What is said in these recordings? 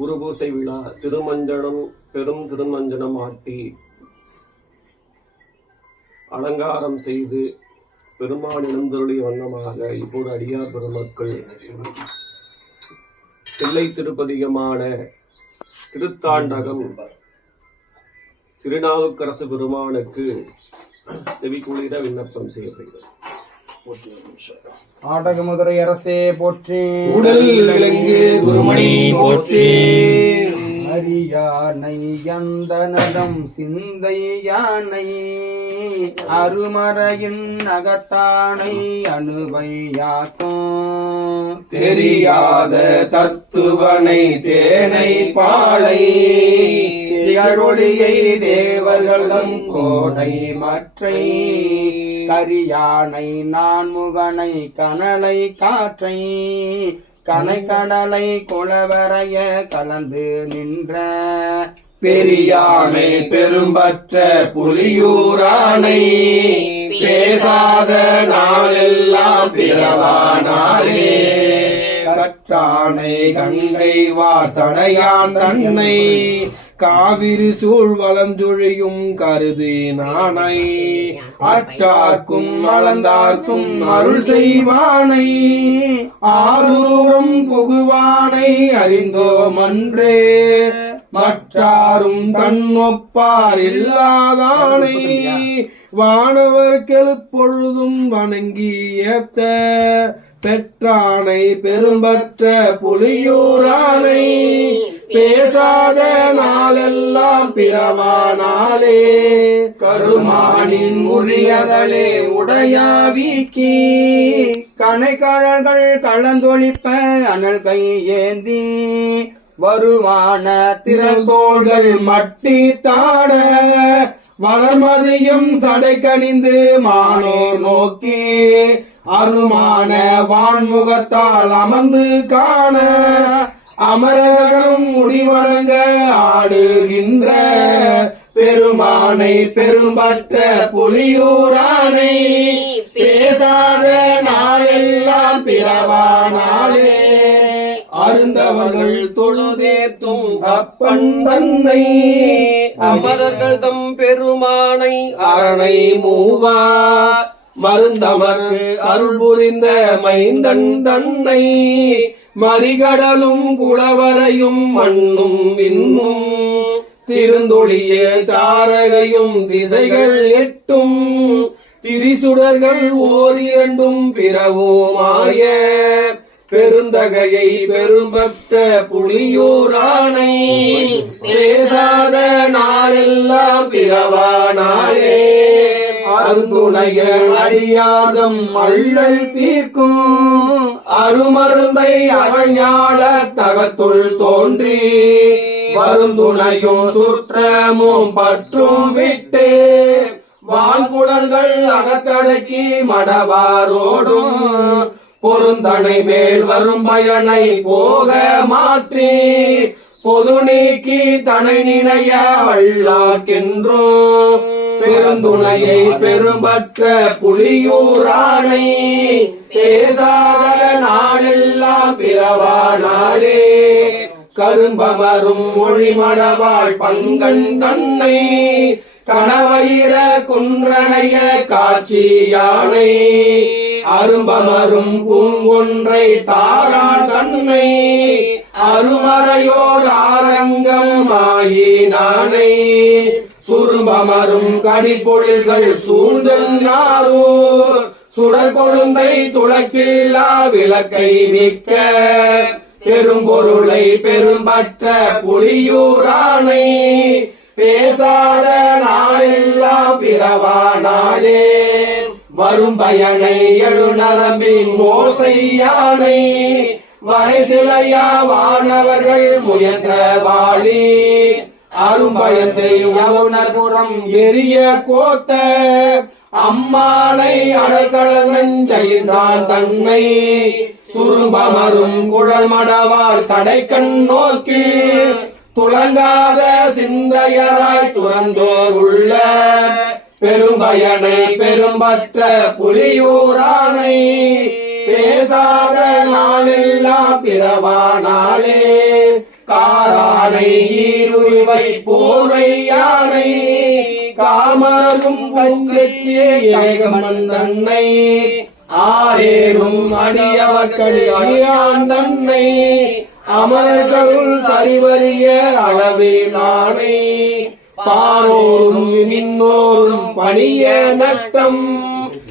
குருபூசை விழா திருமஞ்சனம் பெரும் திருமஞ்சனம் ஆட்டி அலங்காரம் செய்து பெருமான் இழந்தருடைய வண்ணமாக இப்போது அடியார் பெருமக்கள் தில்லை திருப்பதிகமான திருத்தாண்டகம் திருநாவுக்கரசு பெருமானுக்கு செவிக்குளிர விண்ணப்பம் செய்யப்படுகிறது. ஆட்டகமுதுரை அரசே போற்றி. உடல் விளங்கு குருமணி போற்றி. அரியானை எந்த நடம் சிந்தை யானை. அருமறையின் அகத்தானை அனுபையாக்கும் தெரியாத தத்துவனை தேனை பாலை திகழொளியை தேவர்களும் கோடை மற்றை. கரியானை நான்முகனை கனலை காற்றை கனைக்கடலை குளவரைய கலந்து நின்ற பெரியானை பெரும்பற்ற புலியூரானை பேசாத நாளெல்லாம் பிறவானாலே. கற்றானை கங்கை வாசடையான் தன்னை. காவிரி சூழ் வளஞ்சொழியும் கருதி நானை. அற்றார்க்கும் அளந்தார்க்கும் அருள் செய்வானை. ஆரூரம் புகுவானை அறிந்தோம் அன்றே மற்றாரும் தன்னொப்பார் இல்லாதானை. வானவர்கள் பொழுதும் வணங்கி ஏத்த பெற்றானை பெரும்பற்ற புலியூரானை பேசாத நாளெல்லாம் பிறவானாலே கருமானின் முறியதலே உடையாவிக்கி கணைக்கழல்கள் கலந்தொழிப்ப அனல் கை ஏந்தி வருவான திறந்தோள்கள் மட்டி தாட வளர்மதியும் தடை கணிந்து மானோர் நோக்கி அருமான வான்முகத்தால் அமர்ந்து காண அமரர்களும் முடிவணங்க ஆடுகின்ற பெருமானை பெரும்பற்ற புலியூரானை பேசாத நாளெல்லாம் பிறவானாலே. அருந்தவர்கள் தொழுதேத்தும் அப்பன் தன்னை. அமரர்கள் தம் பெருமானை அரணை மூவார் மருந்தமர்க்கு அருள் புரிந்த மைந்தன் தன்னை மறிகடலும் குளவரையும் மண்ணும் விண்ணும் திருந்தொழிய தாரகையும் திசைகள் எட்டும் திரிசுடர்கள் ஓர் இரண்டும் பிறவோமாய பெருந்தகையை பெரும்பற்ற புலியூரானை பேசாத நாளெல்லாம் பிறவா அருந்துணைய அடியாடும் அள்ளல் தீர்க்கும். அருமருந்தை அகஞாழ தகத்துள் தோன்றி. வருந்துணையும் சுற்றமும் பற்றும் விட்டு. வான்புலன்கள் அகத்தடக்கி மடவாரோடும். பொருந்தனை மேல் வரும் பயனை போக மாற்றி. பொது நீக்கி தனை நினைய வல்லார்க்கென்றும் பெருந்துணையை பெரும்பற்ற புலியூரானை பேசாத நாடெல்லாம் நாளே கரும்பமரும் மொழிமடவாள் பங்கன் தன்னை கணவயிர குன்றனைய காட்சி யானை அரும்பமரும் பூங்கொன்றை தாரா தன்னை அருமறையோர் ஆரங்கம் ஆயினானை சுரும்பமரும் கடிப்பொழில்கள் சூழ்ந்தூர் சுடர் கொழுந்தை துளக்கில்லா விளக்கை நிற்க பெரும்பொருளை பெரும்பற்ற புலியூரானை பேசாத நாளெல்லாம் பிறவானாலே. வரும் பயனை எழுநரம்பின் மோசை யானை. வரை சிலையா வானவர்கள் முயன்ற வாழி அரும்பயத்தை யவுனர்புறம் எரிய கோத்த. அம்மானை அடைக்கடல் நெஞ்சைந்தான் தன்மை. சுரும்பமரும் குழல் மடவாள் கடைக்கண் நோக்கி துளங்காத சிந்தையராய் துறந்தோர் உள்ள பெரும்பயனை பெரும்பற்ற புலியூரானை பேசாத நாளெல்லாம் பிறவானாலே காரானை ஈருரிவை போரை யானை காமரும் தன்னை. ஆரேனும் அடியவர்கள் அழியான் தன்னை. அமர்களுள் தறிவறிய அளவே நானே. பாரோரும் மின்னோரும் பணிய நட்டம்.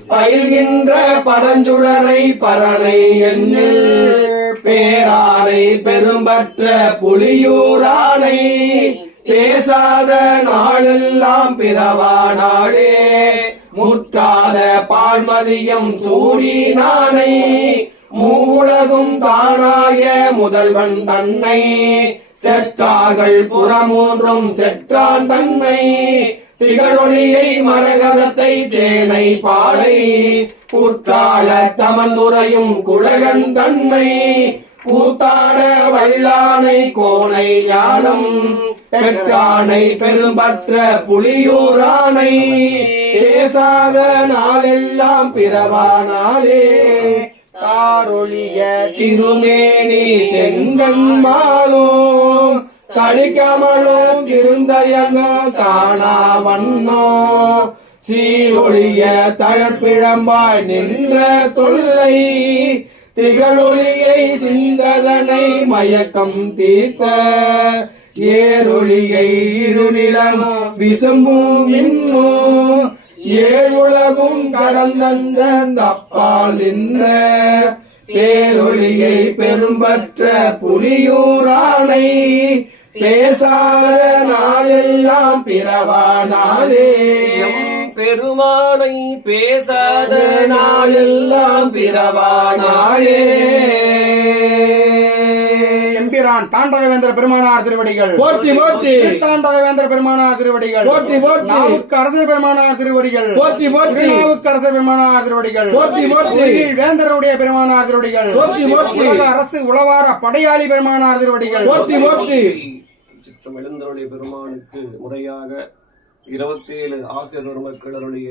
பயில்கின்ற பரஞ்சுடரை பரணை என்னில் பேரானை பெரும்பற்ற புலியூரானை. பேசாத நாளெல்லாம் பிறவா நாடே முற்றாத பால்மதியம் சூடி நானை. மூலகும் தானாய முதல்வன் தன்னை. செற்றார்கள் புறமூன்றும் செற்றான் தன்னை. திகழொளியை மரகதத்தை தேனை பாடை. குற்றால தமந்துரையும் குழகன் தன்மை கூத்தாட வல்லானை கோனை ஞானம். பெற்றானை பெரும்பற்ற புலியூரானை பேசாத நாளெல்லாம் பிறவா நாளே காரொழிய திருமேனி செங்கன்மாலும் கடிக்கமலும் திருந்தயங்க காணா சீரொழிய தழப்பிழம்பாய் நின்ற தொல்லை திகழொளியை சிந்ததனை மயக்கம் தீர்த்த. ஏரொளியை இருநிலம் விசும்பும் இன்னும் ஏழுலகும் கடந்தன்ற தப்பால் நின்ற பேரொளியை பெரும்பற்ற புலியூரானை பேசாத நாளெல்லாம் பிறவா நாளே. பெருமானை பேசாத நாளெல்லாம் பிறவா நாளே. எம்பிரான் தாண்டகவேந்திர பெருமானார் திருவடிகள். போற்றி போற்றி. தாண்டகவேந்திர பெருமானார் திருவடிகள். போற்றி, போற்றி. நாவுக்கு அரசர் பெருமானார் திருவடிகள். போற்றி, போற்றி. நாவுக்கு அரசர் பெருமானார் திருவடிகள். போற்றி, போற்றி. வேந்தருடைய பெருமானார் திருவடிகள். போற்றி, போற்றி. அரசு உளவார படையாளி பெருமானார் திருவடிகள். போற்றி போற்றி. சிற்றம் எழுந்தருடைய பெருமானுக்கு முறையாக இருபத்தேழு ஆசிரியர் பெருமக்களுடைய